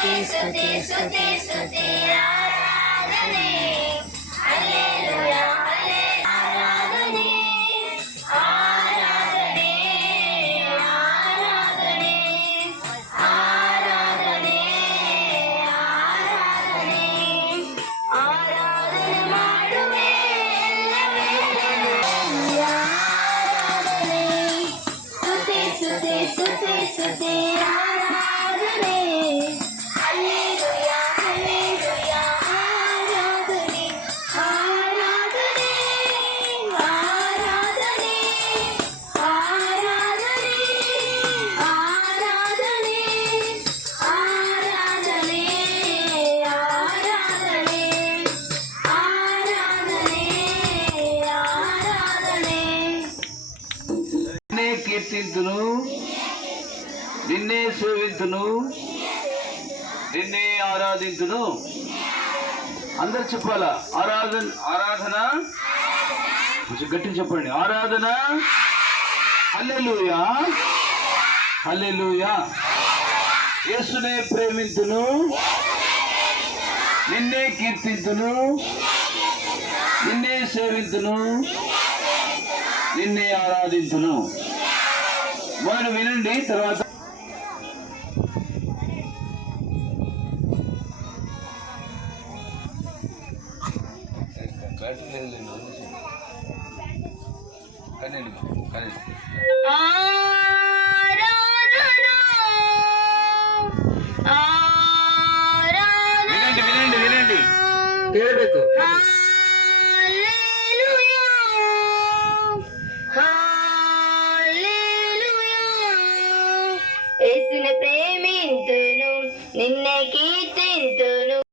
స్తుతి స్తుతి స్తుతి స్తుతి ఆరాధనే హల్లెలూయా ఆరాధనే ఆరాధనే ఆరాధనే ఆరాధనే ఆరాధనే ఆరాధన ಮಾಡುವೆ ಆರಾಧನೆ ಸ್ತುತಿ ಸ್ತುತಿ ಸ್ತುತಿ ಸ್ತುತಿ ಆರಾಧನೆ ಹಲ್ಲೆಲೂಯಾ ಹಲ್ಲೆಲೂಯಾ ಆರಾಧನೆ ಆರಾಧನೆ ಆರಾಧನೆ ಆರಾಧನೆ ಆರಾಧನೆ ಆರಾಧನೆ ಆರಾಧನೆ ಆರಾಧನೆ ಆರಾಧನೆ నిన్నే కీర్తింతును, నిన్నే సేవింతును, నిన్నే ఆరాధింతును. అందరు చెప్పాలా? ఆరాధన ఆరాధన కొంచెం గట్టి చెప్పండి. ఆరాధన హల్లెలూయా హల్లెలూయా. యేసునే ప్రేమింతును, నిన్నే కీర్తింతును, నిన్నే సేవింతును, నిన్నే ఆరాధించును. మొదలు వినండి, తర్వాత వినండి వినండి వినండి కేಳಬೇಕು. యేసుని ప్రేమింతును, నిన్నే